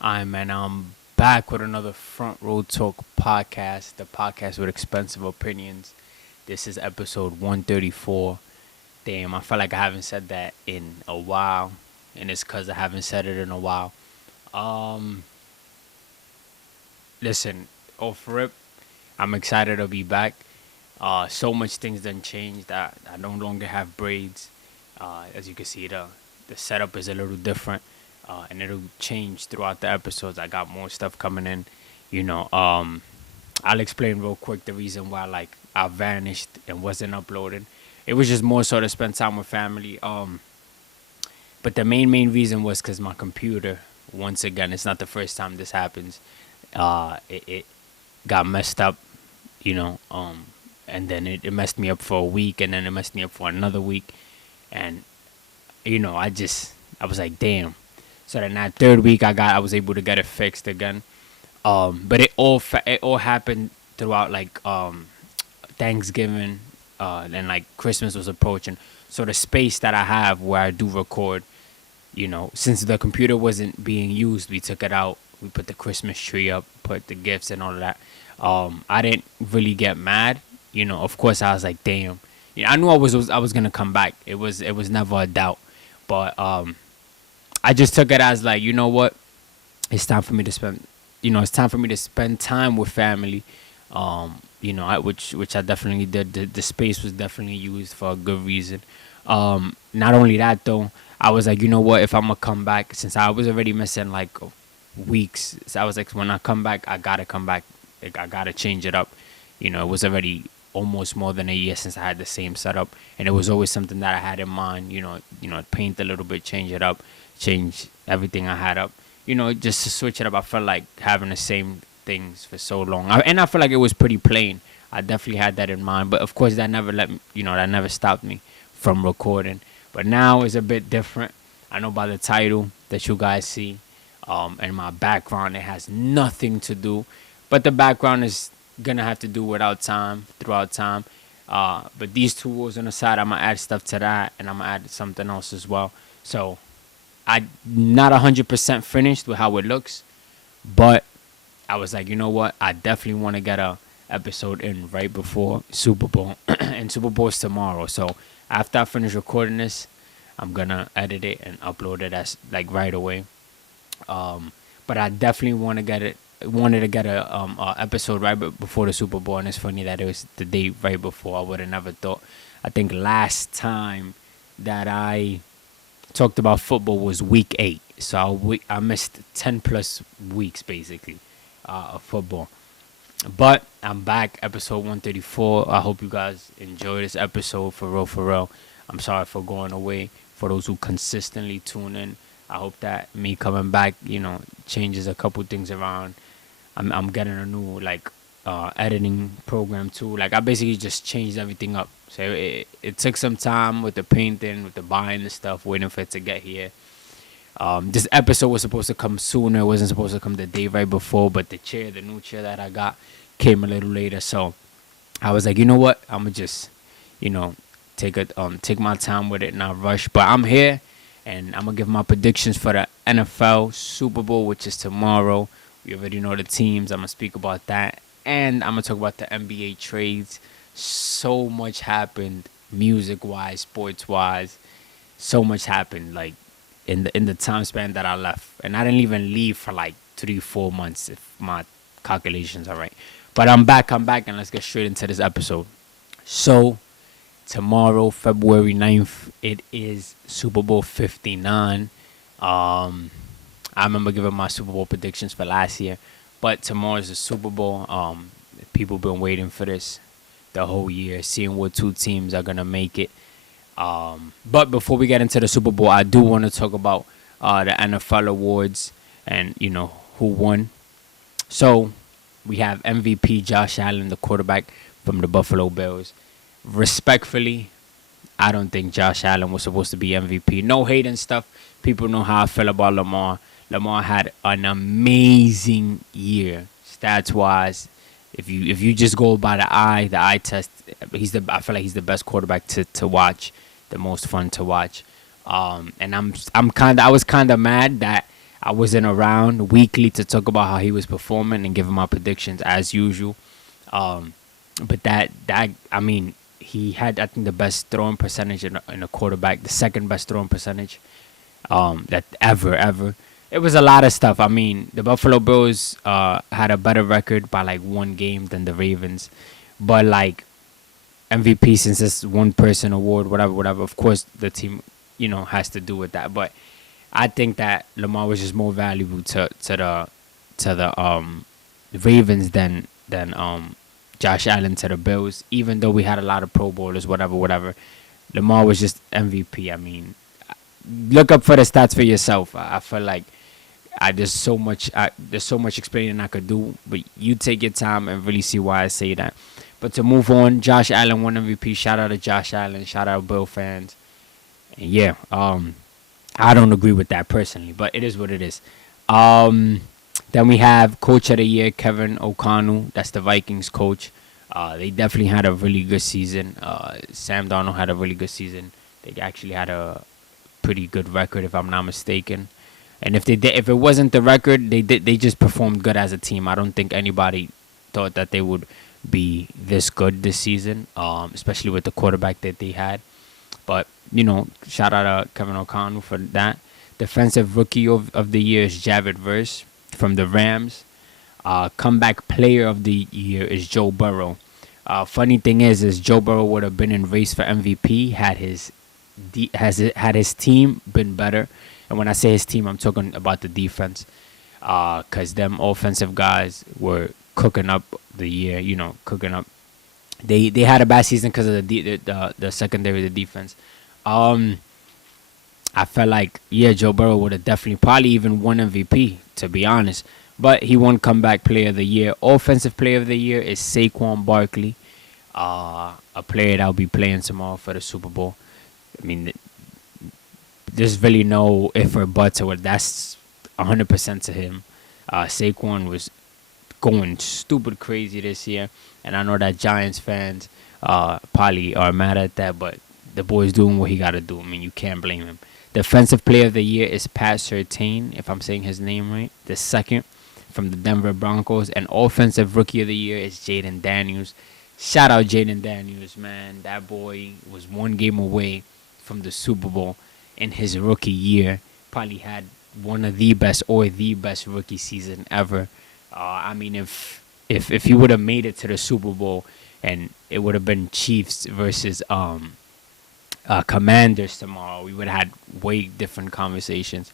I'm back with another Front Row Talk podcast, the podcast with expensive opinions. This is episode 134. Damn, I feel like I haven't said that in a while, and it's because I haven't said it in a while. Um, Listen, off rip, I'm excited to be back. So much things done changed. I no longer have braids. As you can see, the setup is a little different, and it'll change throughout the episodes. I got more stuff coming in. You know, I'll explain real quick the reason why I vanished and wasn't uploading. It was just more so to spend time with family. But the main reason was because my computer. Once again, it's not the first time this happens. It got messed up, you know, and then it messed me up for a week, and then it messed me up for another week, and I was like, damn. So then that third week, I was able to get it fixed again. But it all happened throughout Thanksgiving, and like Christmas was approaching. So the space that I have where I do record, since the computer wasn't being used, we took it out. We put the Christmas tree up, put the gifts and all of that. I didn't really get mad. Of course I was like, damn. I knew I was gonna come back. It was never a doubt. But I just took it as like, you know what? It's time for me to spend. It's time for me to spend time with family. Which I definitely did. The space was definitely used for a good reason. Not only that though, I was like, you know what? If I'm gonna come back, since I was already missing like weeks, so I was like, when I come back, I gotta come back. Like, I gotta change it up. It was already almost more than a year since I had the same setup, and it was always something that I had in mind. Paint a little bit, change it up, change everything I had up. Just to switch it up. I felt like having the same things for so long, and I feel like it was pretty plain. I definitely had that in mind, but of course that never let me, that never stopped me from recording. But now it's a bit different. I know by the title that you guys see, and my background, it has nothing to do, but the background is gonna have to do throughout time. But these two rules on the side, I'm gonna add stuff to that, and I'm gonna add something else as well. So I'm not 100% finished with how it looks, but I was like, you know what? I definitely want to get a episode in right before Super Bowl, and Super Bowl is tomorrow. So after I finish recording this, I'm gonna edit it and upload it as like right away. But I definitely wanted to get a episode right before the Super Bowl, and it's funny that it was the day right before. I would have never thought. I think last time that I talked about football was week 8, so I missed 10 plus weeks basically of football. But I'm back, episode 134. I hope you guys enjoy this episode for real, for real. I'm sorry for going away. For those who consistently tune in, I hope that me coming back, changes a couple things around. I'm getting a new editing program too. Like I basically just changed everything up. So it took some time with the painting, with the buying the stuff, waiting for it to get here. This episode was supposed to come sooner. It wasn't supposed to come the day right before, but the new chair that I got, came a little later. So I was like, you know what? I'm gonna just, take my time with it, not rush. But I'm here, and I'm gonna give my predictions for the NFL Super Bowl, which is tomorrow. We already know the teams. I'm gonna speak about that, and I'm gonna talk about the NBA trades. So much happened, music wise, sports wise. So much happened, like in the time span that I left, and I didn't even leave for like 3-4 months, if my calculations are right. But I'm back, and let's get straight into this episode. So tomorrow, February 9th, it is Super Bowl 59. I remember giving my Super Bowl predictions for last year, but tomorrow is the Super Bowl. People been waiting for this the whole year, seeing what two teams are gonna make it. But before we get into the Super Bowl, I do want to talk about the NFL awards and who won. So we have MVP Josh Allen, the quarterback from the Buffalo Bills. Respectfully, I don't think Josh Allen was supposed to be MVP. No hate and stuff. People know how I feel about Lamar. Lamar had an amazing year, stats wise. If you just go by the eye test, I feel like he's the best quarterback to watch, the most fun to watch. And I was kind of mad that I wasn't around weekly to talk about how he was performing and give him my predictions as usual. Um, but that I mean, he had, I think, the best throwing percentage in a quarterback, the second best throwing percentage that ever. It was a lot of stuff. I mean, the Buffalo Bills had a better record by like one game than the Ravens, but like MVP, since it's one person award, whatever. Of course, the team, has to do with that. But I think that Lamar was just more valuable to the Ravens than Josh Allen to the Bills. Even though we had a lot of Pro Bowlers, whatever. Lamar was just MVP. I mean, look up for the stats for yourself. I feel like there's so much explaining I could do, but you take your time and really see why I say that. But to move on, Josh Allen won MVP. Shout out to Josh Allen. Shout out Bill fans. And yeah, I don't agree with that personally, but it is what it is. Um, then we have Coach of the Year, Kevin O'Connell. That's the Vikings coach. They definitely had a really good season. Sam Darnold had a really good season. They actually had a pretty good record, if I'm not mistaken. And if it wasn't the record, they just performed good as a team. I don't think anybody thought that they would be this good this season, especially with the quarterback that they had. But shout out to Kevin O'Connell for that. Defensive Rookie of the Year is Javid Verse from the Rams. Comeback Player of the Year is Joe Burrow. Funny thing is Joe Burrow would have been in race for MVP had his team been better. And when I say his team, I'm talking about the defense, because them offensive guys were cooking up the year. Cooking up. They had a bad season because of the secondary, the defense. I felt like, yeah, Joe Burrow would have definitely probably even won MVP, to be honest. But he won Comeback Player of the Year. Offensive Player of the Year is Saquon Barkley, a player that will be playing tomorrow for the Super Bowl. I mean, there's really no if or buts or that's 100% to him. Saquon was going stupid crazy this year, and I know that Giants fans probably are mad at that, but the boy's doing what he got to do. I mean, you can't blame him. Defensive Player of the Year is Pat Surtain, if I'm saying his name right, the second from the Denver Broncos, and Offensive Rookie of the Year is Jaden Daniels. Shout out Jaden Daniels, man. That boy was one game away from the Super Bowl in his rookie year. Probably had one of the best or the best rookie season ever. I mean, if he would have made it to the Super Bowl and it would have been Chiefs versus Commanders tomorrow, we would have had way different conversations.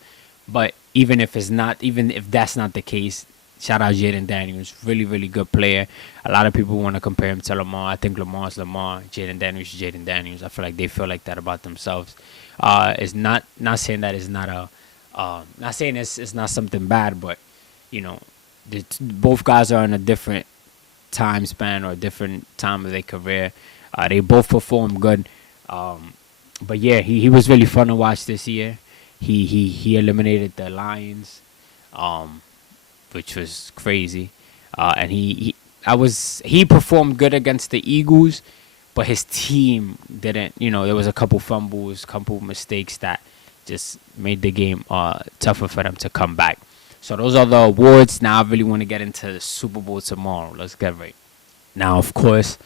But even if that's not the case, shout out Jaden Daniels, really, really good player. A lot of people want to compare him to Lamar. I think Lamar's Lamar, Jaden Daniels is Jaden Daniels. I feel like they feel like that about themselves. It's not saying that it's not not saying it's not something bad, but both guys are in a different time span or a different time of their career. They both perform good. But yeah, he was really fun to watch this year. He eliminated the Lions, which was crazy. And he performed good against the Eagles, but his team didn't. There was a couple fumbles, couple mistakes that just made the game tougher for them to come back. So those are the awards. Now I really want to get into the Super Bowl tomorrow. Let's get right. Now, of course,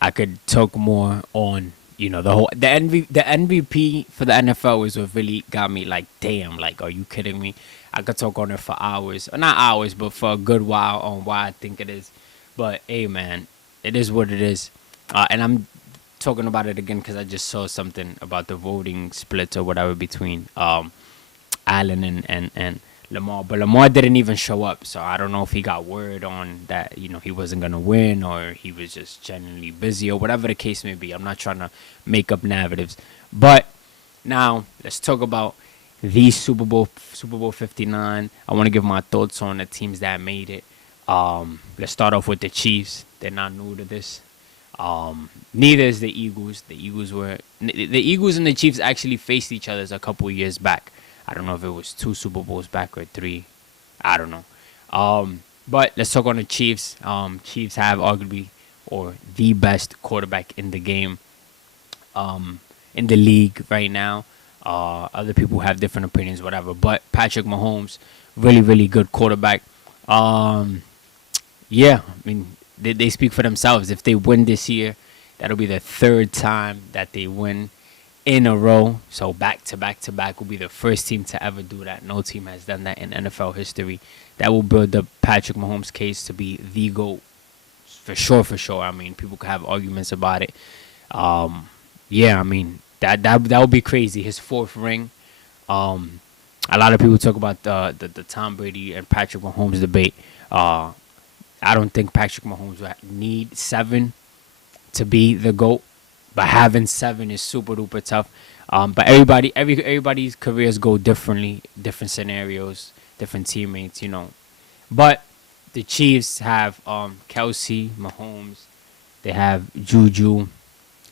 I could talk more on the MVP for the NFL is what really got me like, damn, like, are you kidding me? I could talk on it for hours, or not hours, but for a good while on why I think it is. But hey, man, it is what it is, and I'm talking about it again because I just saw something about the voting splits or whatever between Allen and Lamar, but Lamar didn't even show up, so I don't know if he got word on that he wasn't gonna win, or he was just genuinely busy, or whatever the case may be. I'm not trying to make up narratives, but now let's talk about the Super Bowl 59. I want to give my thoughts on the teams that made it. Let's start off with the Chiefs. They're not new to this. Neither is the Eagles. The Eagles and the Chiefs actually faced each other a couple years back. I don't know if it was 2 Super Bowls back or 3. I don't know. But let's talk on the Chiefs. Chiefs have arguably or the best quarterback in the game, in the league right now. Other people have different opinions, whatever. But Patrick Mahomes really, really good quarterback. Um, yeah, I mean, they speak for themselves. If they win this year, that'll be the third time that they win in a row. So back to back to back will be the first team to ever do that. No team has done that in NFL history. That will build up Patrick Mahomes' case to be the GOAT for sure, for sure. I mean, people could have arguments about it. Um, yeah, I mean that would be crazy. His fourth ring. Um, a lot of people talk about the Tom Brady and Patrick Mahomes debate. Uh, I don't think Patrick Mahomes would need 7 to be the GOAT, but having 7 is super duper tough. But everybody's careers go differently, different scenarios, different teammates, you know. But the Chiefs have Kelsey, Mahomes, they have Juju,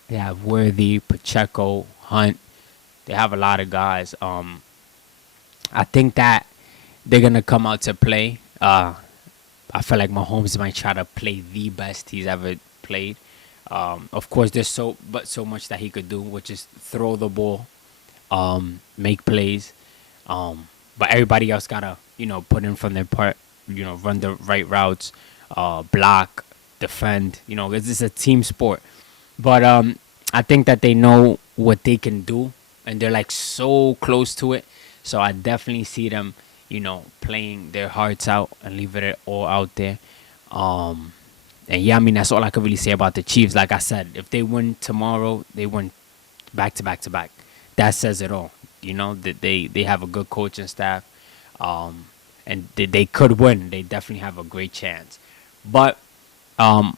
they have Worthy, Pacheco, Hunt. They have a lot of guys. I think that they're gonna come out to play. I feel like Mahomes might try to play the best he's ever played. Of course, there's so much that he could do, which is throw the ball, make plays. But everybody else gotta put in from their part. Run the right routes, block, defend. It's a team sport. But I think that they know what they can do, and they're like so close to it. So I definitely see them, playing their hearts out and leaving it all out there. And yeah, I mean that's all I can really say about the Chiefs. Like I said, if they win tomorrow, they win back to back to back. That says it all. That they have a good coaching staff, and they could win. They definitely have a great chance. But on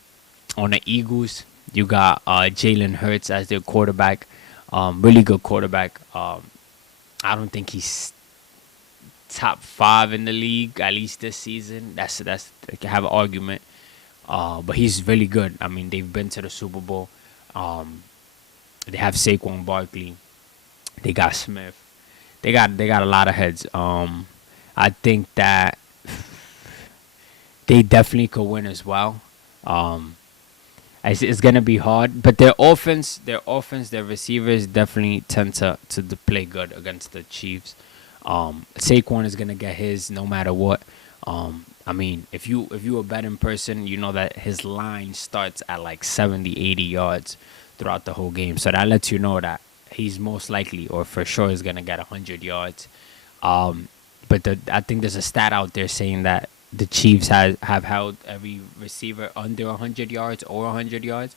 the Eagles, you got Jalen Hurts as their quarterback. Really good quarterback. I don't think he's top 5 in the league at least this season. That's they can have an argument. But he's really good. I mean, they've been to the Super Bowl. They have Saquon Barkley. They got Smith. They got a lot of heads. I think that they definitely could win as well. It's gonna be hard, but their offense, their receivers definitely tend to play good against the Chiefs. Saquon is gonna get his no matter what. I mean, if you a betting person, you know that his line starts at like 70, 80 yards throughout the whole game. So that lets you know that he's most likely or for sure is gonna get 100 yards. But I think there's a stat out there saying that the Chiefs have held every receiver under 100 yards or 100 yards.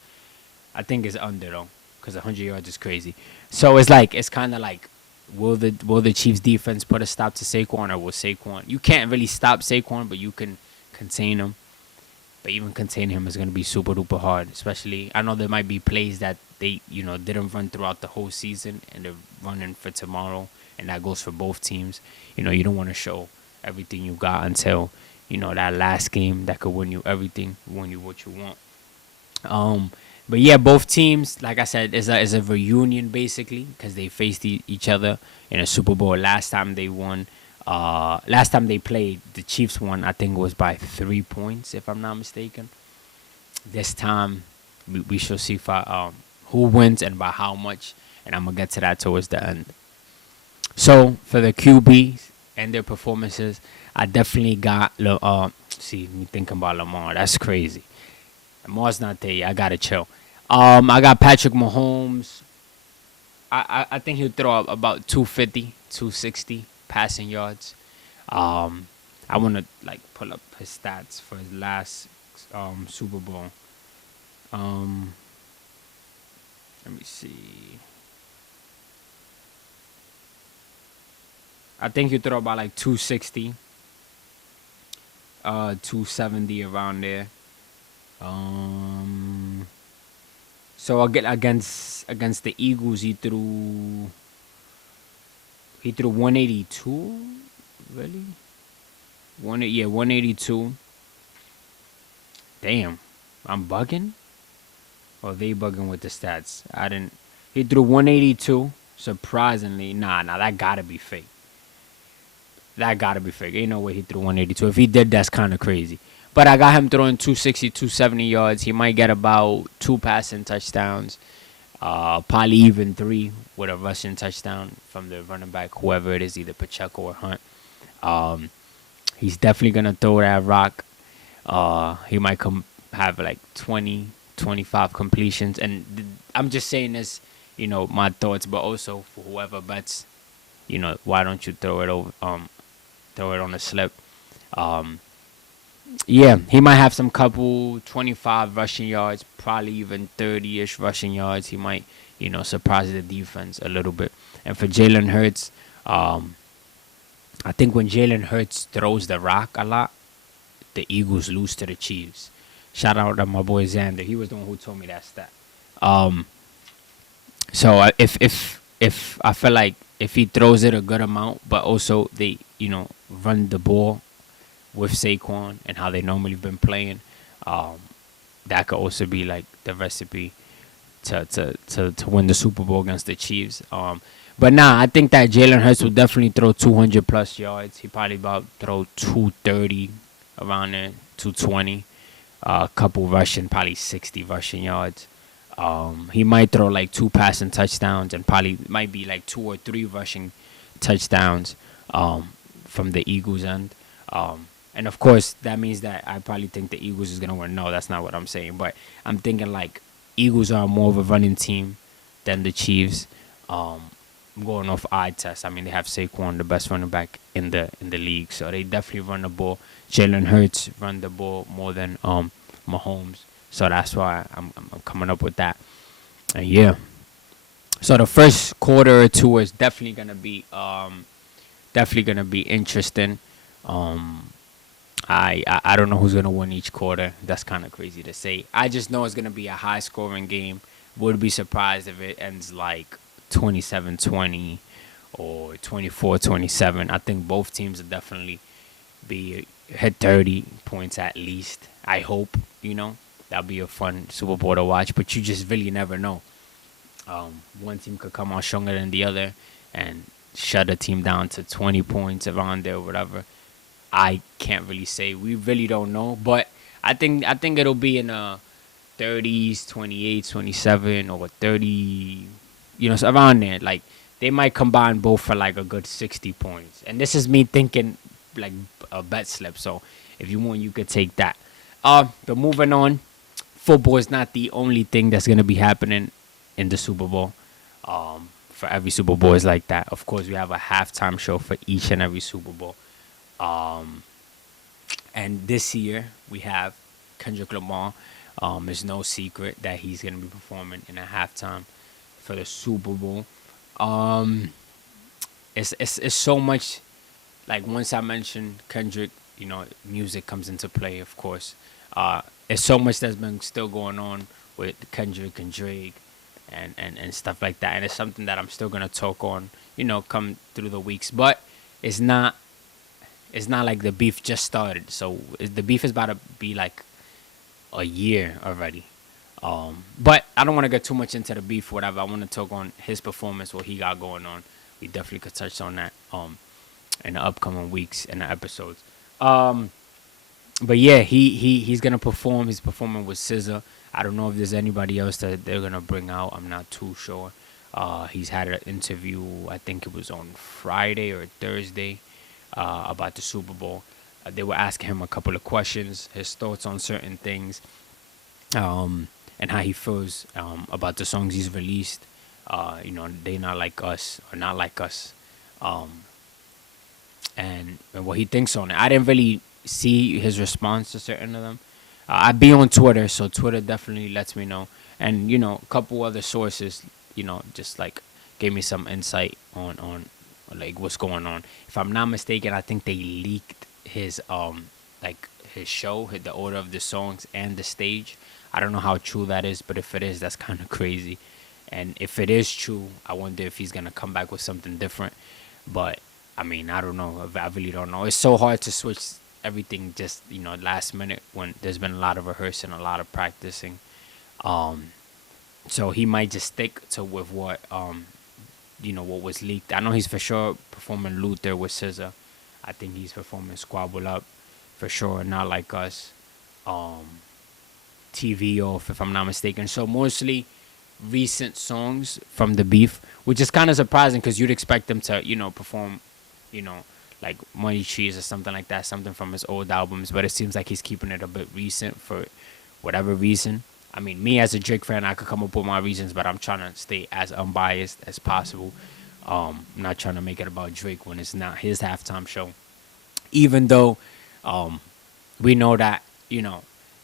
I think it's under though, because 100 yards is crazy. So it's kind of like, will the Chiefs defense put a stop to Saquon, or will Saquon? You can't really stop Saquon, but you can contain him. But even containing him is going to be super duper hard. Especially, I know there might be plays that they didn't run throughout the whole season, and they're running for tomorrow, and that goes for both teams. You don't want to show everything you got until that last game that could win you everything, win you what you want. But yeah, both teams, like I said, is a reunion basically because they faced each other in a Super Bowl. Last time they won, last time they played, the Chiefs won. I think it was by 3 points, if I'm not mistaken. This time, we shall see who wins and by how much, and I'm gonna get to that towards the end. So for the QBs and their performances, I definitely got. See, me thinking about Lamar. That's crazy. Lamar's not there yet. I gotta chill. I got Patrick Mahomes. I think he'll throw up about 250, 260 passing yards. I want to pull up his stats for his last Super Bowl. Let me see. I think he'll throw about 260, 270 around there. So against the Eagles, he threw 182. Really? 182. Damn, I'm bugging. Or they bugging with the stats? I didn't. He threw 182. Surprisingly, nah, that gotta be fake. That gotta be fake. Ain't no way he threw 182. If he did, that's kind of crazy. But I got him throwing 260, 270 yards. He might get about 2 passing touchdowns. Probably even 3 with a rushing touchdown from the running back, whoever it is, either Pacheco or Hunt. He's definitely gonna throw that rock. He might come have like 20, 25 completions, and I'm just saying this, my thoughts, but also for whoever bets, why don't you throw it over, throw it on the slip. Um, yeah, he might have some couple 25 rushing yards, probably even 30-ish rushing yards. He might, surprise the defense a little bit. And for Jalen Hurts, um, I think when Jalen Hurts throws the rock a lot, the Eagles lose to the Chiefs. Shout out to my boy Xander. He was the one who told me that stat. Um, so if I feel like if he throws it a good amount, but also they run the ball with Saquon and how they normally been playing, um, that could also be like the recipe to win the Super Bowl against the Chiefs. But nah, I think that Jalen Hurts will definitely throw 200 plus yards. He probably about throw 230 around there, 220. A couple rushing, probably 60 rushing yards. He might throw like 2 passing touchdowns and probably might be like 2 or 3 rushing touchdowns from the Eagles end. And of course, that means that I probably think the Eagles is gonna win. No, that's not what I'm saying. But I'm thinking like Eagles are more of a running team than the Chiefs. I'm going off eye test. I mean, they have Saquon, the best running back in the league, so they definitely run the ball. Jalen Hurts run the ball more than Mahomes, so that's why I'm coming up with that. And yeah, so the first quarter or two is definitely gonna be interesting. Um, I don't know who's gonna win each quarter. That's kind of crazy to say. I just know it's gonna be a high scoring game. Would be surprised if it ends like 27-20 or 24-27. I think both teams will definitely be hit 30 points at least. I hope, that'll be a fun Super Bowl to watch, but you just really never know. One team could come out stronger than the other and shut a team down to 20 points around there or whatever. I can't really say. We really don't know, but I think it'll be in a 30s, 28, 27, or 30, so around there. Like they might combine both for like a good 60 points. And this is me thinking like a bet slip. So if you want, you could take that. But moving on, football is not the only thing that's gonna be happening in the Super Bowl. For every Super Bowl is like that. Of course, we have a halftime show for each and every Super Bowl. Um, and this year we have Kendrick Lamar. It's no secret that he's gonna be performing in a halftime for the Super Bowl. Um, it's so much. Like once I mentioned Kendrick, music comes into play. Of course, it's so much that's been still going on with Kendrick and Drake and stuff like that. And it's something that I'm still gonna talk on. Come through the weeks, but it's not. It's not like the beef just started. So the beef is about to be like a year already. But I don't want to get too much into the beef, whatever. I want to talk on his performance, what he got going on. We definitely could touch on that in the upcoming weeks and the episodes. But yeah, he's gonna perform. He's performing with SZA. I don't know if there's anybody else that they're gonna bring out. I'm not too sure. He's had an interview. I think it was on Friday or Thursday about the Super Bowl. They were asking him a couple of questions, his thoughts on certain things, and how he feels about the songs he's released. They not like us or not like us, and what he thinks on it. I didn't really see his response to certain of them. I be on Twitter, so Twitter definitely lets me know, and a couple other sources, just like gave me some insight on like what's going on. If I'm not mistaken, I think they leaked his like his show, the order of the songs and the stage. I don't know how true that is, but if it is, that's kind of crazy. And if it is true, I wonder if he's gonna come back with something different. But I mean, I don't know. I really don't know. It's so hard to switch everything just last minute when there's been a lot of rehearsing, a lot of practicing. So he might just stick to with what was leaked. I know he's for sure performing Luther with SZA. I think he's performing Squabble Up for sure. Not Like Us. TV Off, if I'm not mistaken. So mostly recent songs from the beef, which is kind of surprising because you'd expect them to, perform, you know, like Money Trees or something like that, something from his old albums. But it seems like he's keeping it a bit recent for whatever reason. I mean, me as a Drake fan, I could come up with my reasons, but I'm trying to stay as unbiased as possible. I'm not trying to make it about Drake when it's not his halftime show. Even though um, we know that,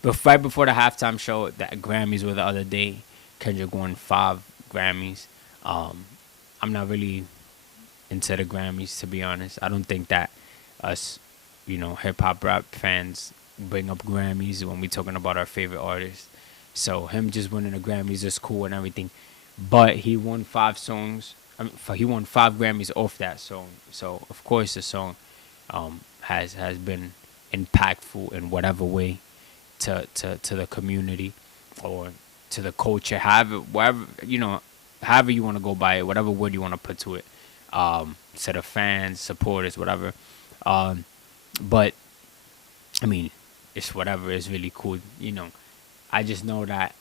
but right before the halftime show, that Grammys were the other day, Kendrick won 5 Grammys. Um, I'm not really into the Grammys, to be honest. I don't think that us, hip hop rap fans bring up Grammys when we're talking about our favorite artists. So him just winning the Grammys is cool and everything, but he won 5 songs. He won 5 Grammys off that song. So of course the song has been impactful in whatever way to the community or to the culture, however you want to go by it, whatever word you want to put to it, to the fans, supporters, whatever. Um, but I mean, it's whatever. It's really cool. I just know that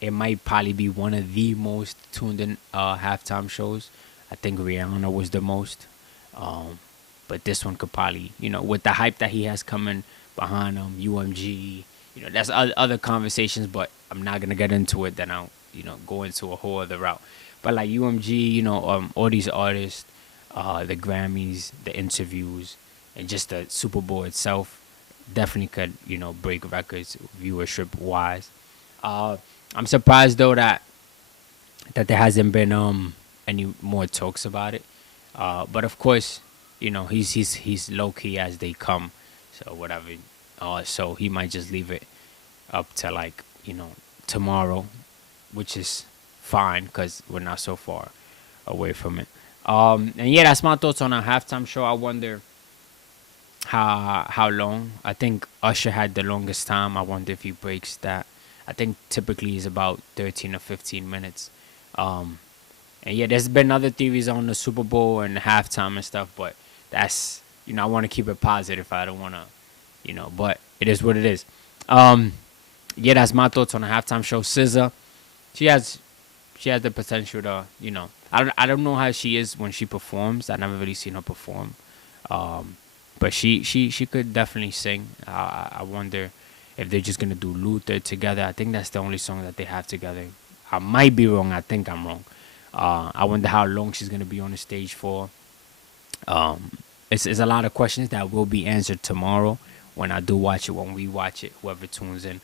it might probably be one of the most tuned in halftime shows. I think Rihanna was the most. Um, but this one could probably, with the hype that he has coming behind him, UMG, that's other conversations, but I'm not going to get into it. Then I'll, go into a whole other route. But like UMG, all these artists, the Grammys, the interviews, and just the Super Bowl itself definitely could, break records viewership wise. Uh, I'm surprised though that there hasn't been any more talks about it. But of course, he's low key as they come, so whatever. So he might just leave it up to like tomorrow, which is fine because we're not so far away from it. And yeah, that's my thoughts on a halftime show. I wonder how long. I think Usher had the longest time. I wonder if he breaks that. I think typically is about 13 or 15 minutes. Um, and yeah, there's been other theories on the Super Bowl and halftime and stuff, but that's I want to keep it positive. I don't want to, but it is what it is. Um, yeah, that's my thoughts on the halftime show. SZA, she has she has the potential to, I don't know how she is when she performs. I never really seen her perform. But she could definitely sing. I wonder if they're just gonna do Luther together. I think that's the only song that they have together. I might be wrong. I think I'm wrong. I wonder how long she's gonna be on the stage for. It's a lot of questions that will be answered tomorrow when I do watch it. When we watch it, whoever tunes in.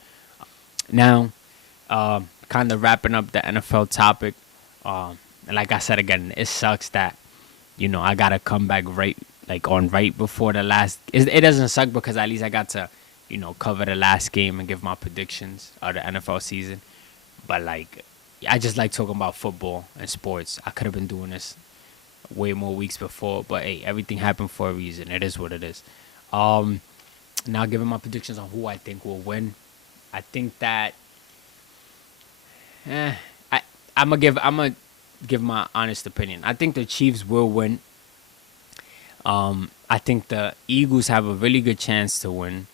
Now, kind of wrapping up the NFL topic. And like I said again, it sucks that I gotta come back right before the last. It doesn't suck because at least I got to cover the last game and give my predictions of the NFL season. But like, I just like talking about football and sports. I could have been doing this way more weeks before, but hey, everything happened for a reason. It is what it is. Now giving my predictions on who I think will win. I think that I I'm gonna give my honest opinion. I think the Chiefs will win. I think the Eagles have a really good chance to win.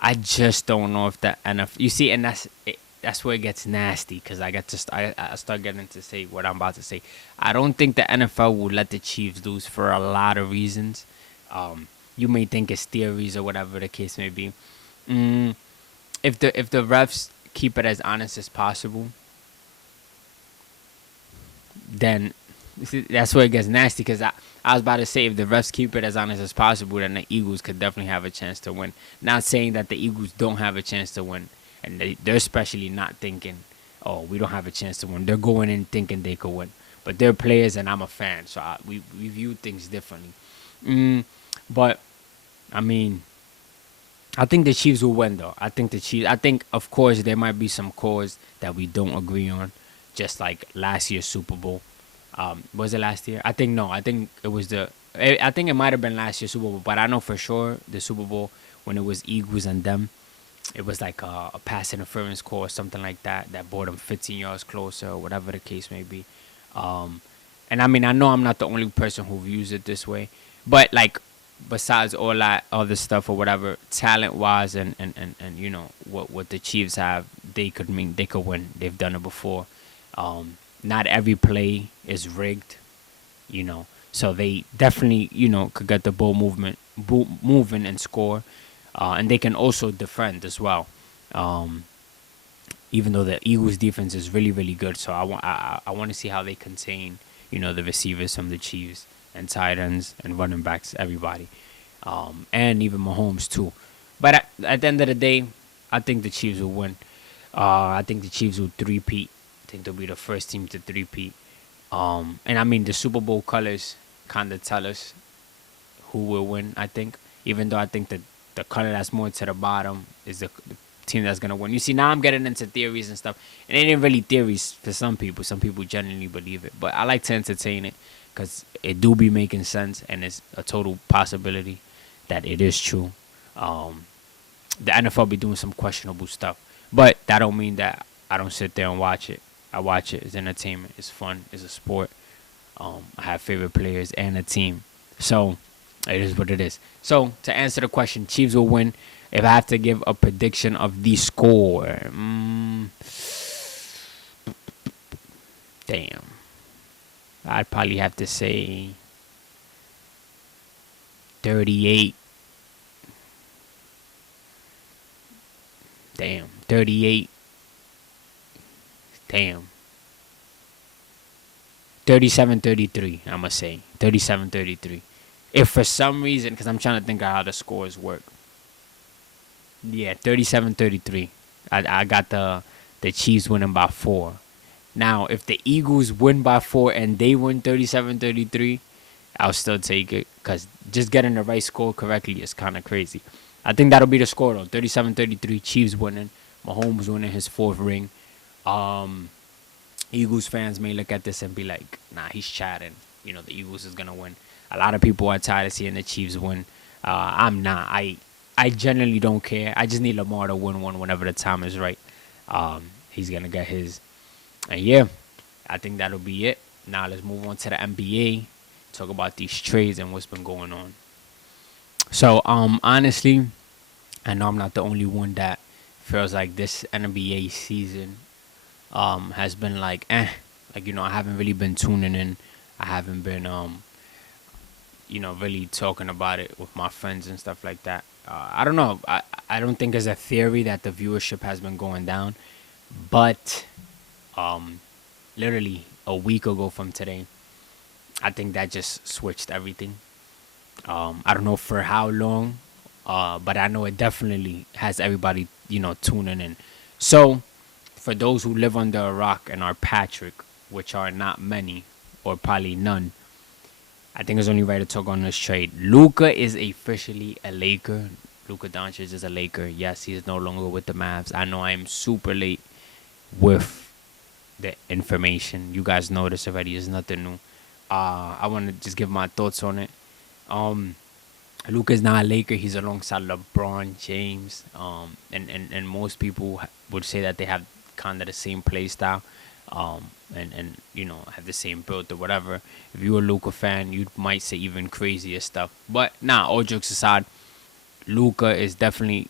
I just don't know if the NFL. You see, and that's where it gets nasty because I start getting to say what I'm about to say. I don't think the NFL will let the Chiefs lose for a lot of reasons. You may think it's theories or whatever the case may be. Mm, if the refs keep it as honest as possible, then see, that's where it gets nasty. Because I was about to say if the refs keep it as honest as possible, then the Eagles could definitely have a chance to win. Not saying that the Eagles don't have a chance to win, and they're especially not thinking, oh, we don't have a chance to win. They're going in thinking they could win, but they're players, and I'm a fan, so we view things differently. But I mean, I think the Chiefs will win, though. I think the Chiefs. I think, of course, there might be some calls that we don't agree on, just like last year's Super Bowl. Was it last year? I think no. I think it was I think it might have been last year's Super Bowl, but I know for sure the Super Bowl when it was Eagles and them, it was like a pass interference call or something like that brought them 15 yards closer or whatever the case may be. Um, and I mean, I know I'm not the only person who views it this way, but like besides all that other stuff or whatever, talent wise and what the Chiefs have, they could win. They've done it before. Not every play is rigged, you know. So they definitely, could get the moving and score, and they can also defend as well. Um, Even though the Eagles' defense is really, really good, so I want to see how they contain, the receivers from the Chiefs and tight ends and running backs, everybody, and even Mahomes too. But at the end of the day, I think the Chiefs will win. I think the Chiefs will three-peat. I think they'll be the first team to three-peat. And I mean, the Super Bowl colors kind of tell us who will win, I think. Even though I think that the color that's more to the bottom is the team that's going to win. You see, now I'm getting into theories and stuff. And it ain't really theories for some people. Some people genuinely believe it. But I like to entertain it because it do be making sense. And it's a total possibility that it is true. The NFL be doing some questionable stuff. But that don't mean that I don't sit there and watch it. I watch it. It's entertainment. It's fun. It's a sport. I have favorite players and a team. So it is what it is. So to answer the question, Chiefs will win. If I have to give a prediction of the score, damn, I'd probably have to say 38. Damn, 38. Damn. 37-33, I'm going to say. 37-33. If for some reason, because I'm trying to think of how the scores work. Yeah, 37-33. I got the Chiefs winning by 4. Now, if the Eagles win by 4 and they win 37-33, I'll still take it. Because just getting the right score correctly is kind of crazy. I think that'll be the score, though. 37-33, Chiefs winning. Mahomes winning his 4th ring. Eagles fans may look at this and be like, nah, he's chatting. The Eagles is going to win. A lot of people are tired of seeing the Chiefs win. I'm not. I generally don't care. I just need Lamar to win one whenever the time is right. He's going to get his. And yeah, I think that'll be it. Now let's move on to the NBA. Talk about these trades and what's been going on. So, honestly, I know I'm not the only one that feels like this NBA season has been like, Like, I haven't really been tuning in. I haven't been, really talking about it with my friends and stuff like that. I don't know. I don't think there's a theory that the viewership has been going down. But literally a week ago from today, I think that just switched everything. I don't know for how long, but I know it definitely has everybody, tuning in. So, for those who live under a rock and are Patrick, which are not many, or probably none, I think it's only right to talk on this trade. Luka is officially a Laker. Luka Doncic is a Laker. Yes, he is no longer with the Mavs. I know I am super late with the information. You guys know this already. It's nothing new. I want to just give my thoughts on it. Luka's not a Laker. He's alongside LeBron James. And most people would say that they have kind of the same play style. And have the same build or whatever. If you're a Luka fan, you might say even crazier stuff. But all jokes aside, Luka is definitely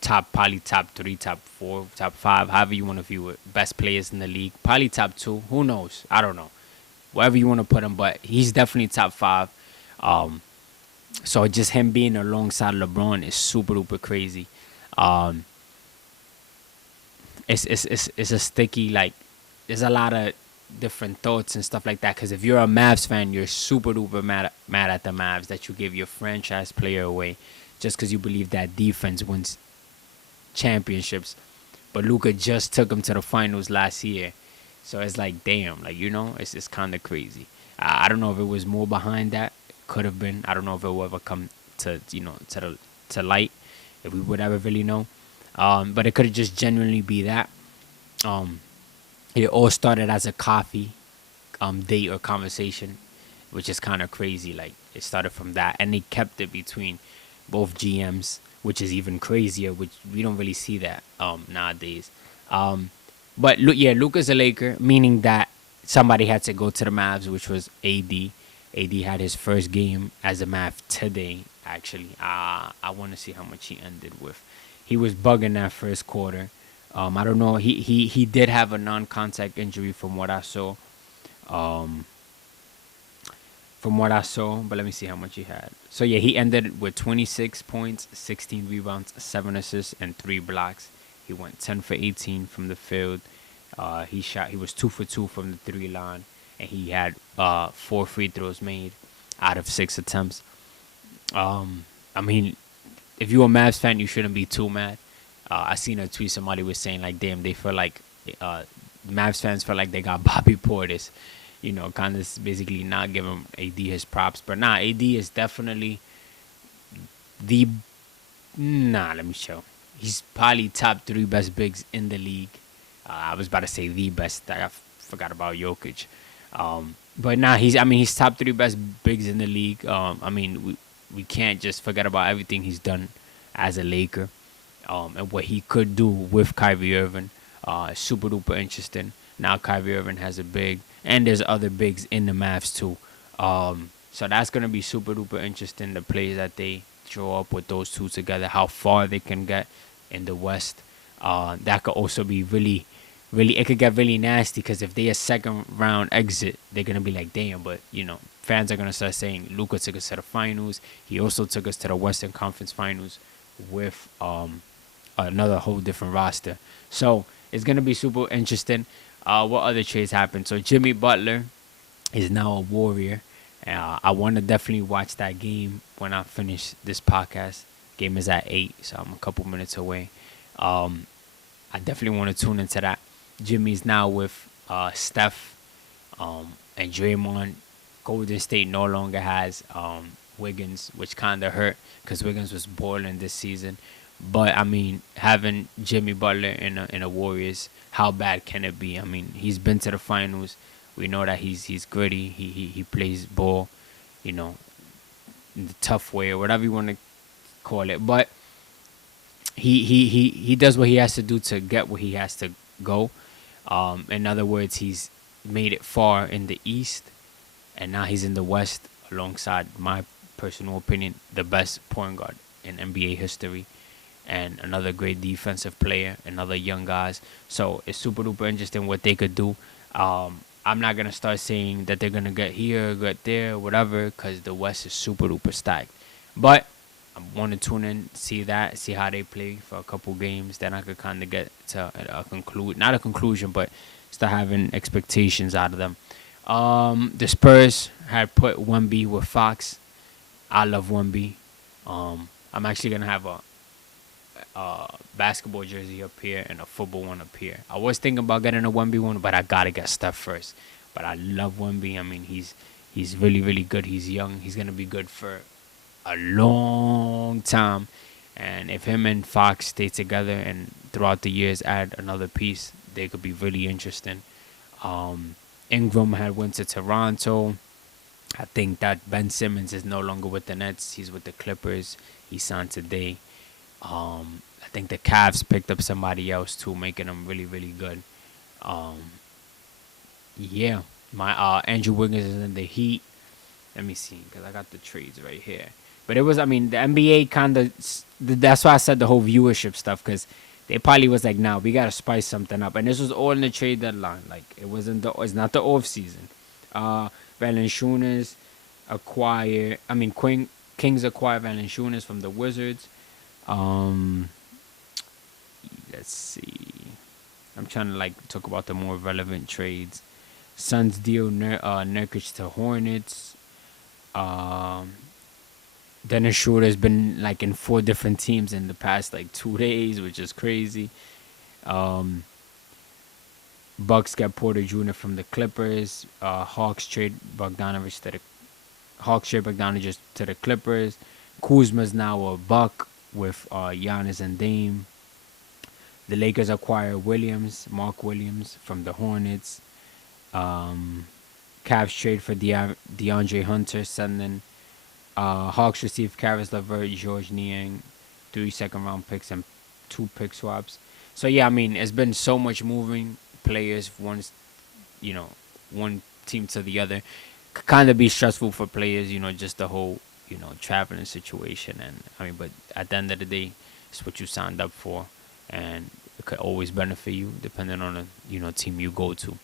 probably top 3, top 4, top 5, however you want to view it. Best players in the league, probably top 2. Who knows? I don't know. Wherever you want to put him, but he's definitely top 5. So just him being alongside LeBron is super duper crazy. It's a sticky, like, there's a lot of different thoughts and stuff like that. Because if you're a Mavs fan, you're super duper mad at the Mavs that you give your franchise player away just because you believe that defense wins championships. But Luka just took him to the finals last year. So it's like, damn, like, it's kind of crazy. I don't know if it was more behind that. Could have been. I don't know if it will ever come to, to light, if we would ever really know. But it could have just genuinely be that. It all started as a coffee date or conversation, which is kind of crazy. Like, it started from that, and they kept it between both GMs, which is even crazier, which we don't really see that nowadays. But Luka's a Laker, meaning that somebody had to go to the Mavs, which was AD. AD had his first game as a Mav today, actually. I want to see how much he ended with. He was bugging that first quarter. I don't know. He did have a non-contact injury from what I saw. from what I saw. But let me see how much he had. So yeah, he ended with 26 points, 16 rebounds, 7 assists, and 3 blocks. He went 10 for 18 from the field. He was 2 for 2 from the 3 line, and he had 4 free throws made out of 6 attempts. I mean, if you're a Mavs fan, you shouldn't be too mad. I seen a tweet somebody was saying like, damn, they feel like Mavs fans feel like they got Bobby Portis, kind of basically not giving AD his props. But nah, AD is definitely the let me show. He's probably top 3 best bigs in the league. I was about to say the best. I forgot about Jokic. But nah, he's top 3 best bigs in the league. We can't just forget about everything he's done as a Laker, and what he could do with Kyrie Irving. Super duper interesting. Now Kyrie Irving has a big, and there's other bigs in the Mavs too. So that's gonna be super duper interesting. The plays that they draw up with those two together, how far they can get in the West. That could also be really, really. It could get really nasty because if they a second round exit, they're gonna be like, damn. But fans are gonna start saying Luka took us to the finals. He also took us to the Western Conference Finals with another whole different roster. So it's gonna be super interesting. What other trades happened? So Jimmy Butler is now a Warrior. I want to definitely watch that game when I finish this podcast. Game is at 8, so I'm a couple minutes away. I definitely want to tune into that. Jimmy's now with Steph and Draymond. Golden State no longer has Wiggins, which kind of hurt because Wiggins was balling this season. But I mean, having Jimmy Butler in a Warriors, how bad can it be? I mean, he's been to the finals. We know that he's gritty. He plays ball, in the tough way or whatever you want to call it. But he does what he has to do to get where he has to go. In other words, he's made it far in the East, and now he's in the West alongside, my personal opinion, the best point guard in NBA history, and another great defensive player, and other young guys. So it's super duper interesting what they could do. I'm not gonna start saying that they're gonna get here, get there, whatever, because the West is super duper stacked. But I want to tune in, see how they play for a couple games. Then I could kind of get to not a conclusion, but start having expectations out of them. The Spurs had put 1B with Fox. I love 1B. I'm actually gonna have a basketball jersey up here and a football one up here. I was thinking about getting a 1B one, but I gotta get Steph first. But I love 1B. I mean, he's really, really good. He's young. He's gonna be good for a long time. And if him and Fox stay together and throughout the years add another piece, they could be really interesting. Ingram had went to Toronto. I think that Ben Simmons is no longer with the Nets. He's with the Clippers. He signed today. I think the Cavs picked up somebody else too, making them really, really good. Yeah, my Andrew Wiggins is in the Heat. Let me see, because I got the trades right here. But it was, the NBA kind of, that's why I said the whole viewership stuff, because they probably was like, nah, we got to spice something up. And this was all in the trade deadline. Like, it's not the off season. Valanciunas acquired, Kings acquired Valanciunas from the Wizards. Let's see. I'm trying to talk about the more relevant trades. Suns deal Nurkic to Hornets. Dennis Schroeder's been in 4 different teams in the past 2 days, which is crazy. Bucks get Porter Jr. from the Clippers. Hawks trade Bogdanovich to the Clippers. Kuzma's now a Buck with Giannis and Dame. The Lakers acquire Mark Williams from the Hornets. Cavs trade for DeAndre Hunter, sending Hawks receive Karis LeVert, George Niang, 3 second-round picks and 2 pick swaps. So yeah, it's been so much moving players one team to the other. Could kind of be stressful for players, just the whole traveling situation. And but at the end of the day, it's what you signed up for, and it could always benefit you depending on the team you go to.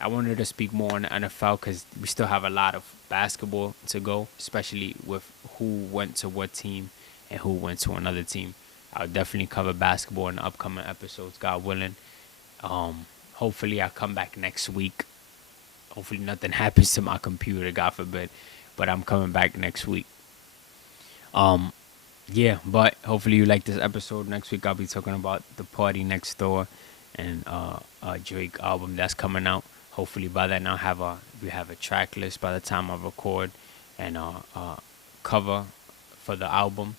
I wanted to speak more on the NFL because we still have a lot of basketball to go, especially with who went to what team and who went to another team. I'll definitely cover basketball in the upcoming episodes, God willing. Hopefully, I'll come back next week. Hopefully, nothing happens to my computer, God forbid. But I'm coming back next week. Um, yeah, but hopefully you like this episode. Next week I'll be talking about The Party Next Door and Drake album that's coming out. Hopefully by then we have a track list by the time I record and cover for the album.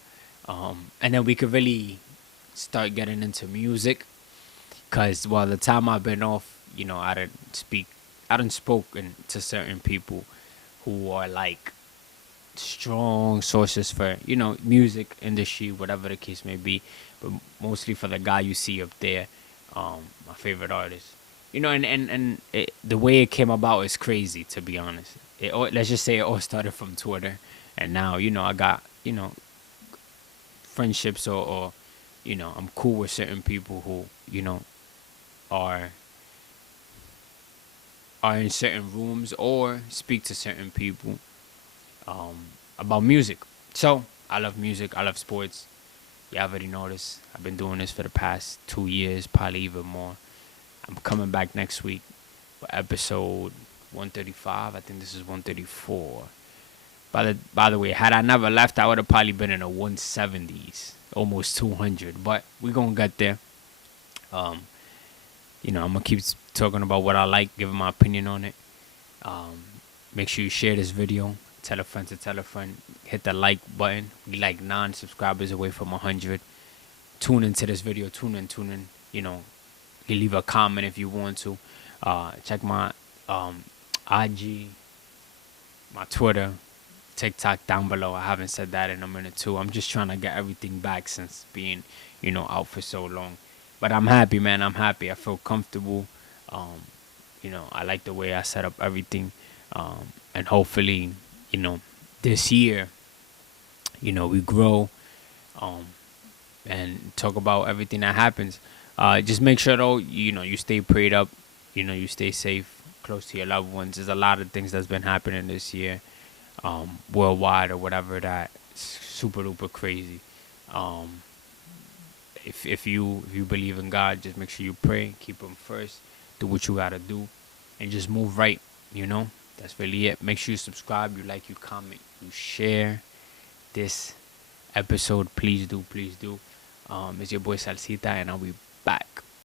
And then we could really start getting into music. Cause while the time I've been off, I didn't spoken to certain people who are like strong sources for music industry, whatever the case may be, but mostly for the guy you see up there, my favorite artist. The way it came about is crazy, to be honest. Let's just say it all started from Twitter, and now I got friendships or I'm cool with certain people who are in certain rooms or speak to certain people about music. So I love music. I love sports. You already noticed. I've been doing this for the past 2 years, probably even more. I'm coming back next week for episode 135. I think this is 134. By the way, had I never left, I would have probably been in the 170s, almost 200. But we're gonna get there. I'm gonna keep talking about what I like, giving my opinion on it. Make sure you share this video. Tell a friend to tell a friend. Hit the like button. We like 9 subscribers away from 100. Tune into this video. Tune in. You leave a comment if you want to. Check my IG, my Twitter, TikTok down below. I haven't said that in a minute too. I'm just trying to get everything back since being, out for so long. But I'm happy, man. I'm happy. I feel comfortable. I like the way I set up everything. And hopefully, this year, we grow and talk about everything that happens. Just make sure, though, you stay prayed up, you stay safe, close to your loved ones. There's a lot of things that's been happening this year, worldwide or whatever, that's super duper crazy. If you believe in God, just make sure you pray, keep Him first, do what you gotta do, and just move right. That's really it. Make sure you subscribe, you like, you comment, you share this episode. Please do. It's your boy Salcita, and I'll be back.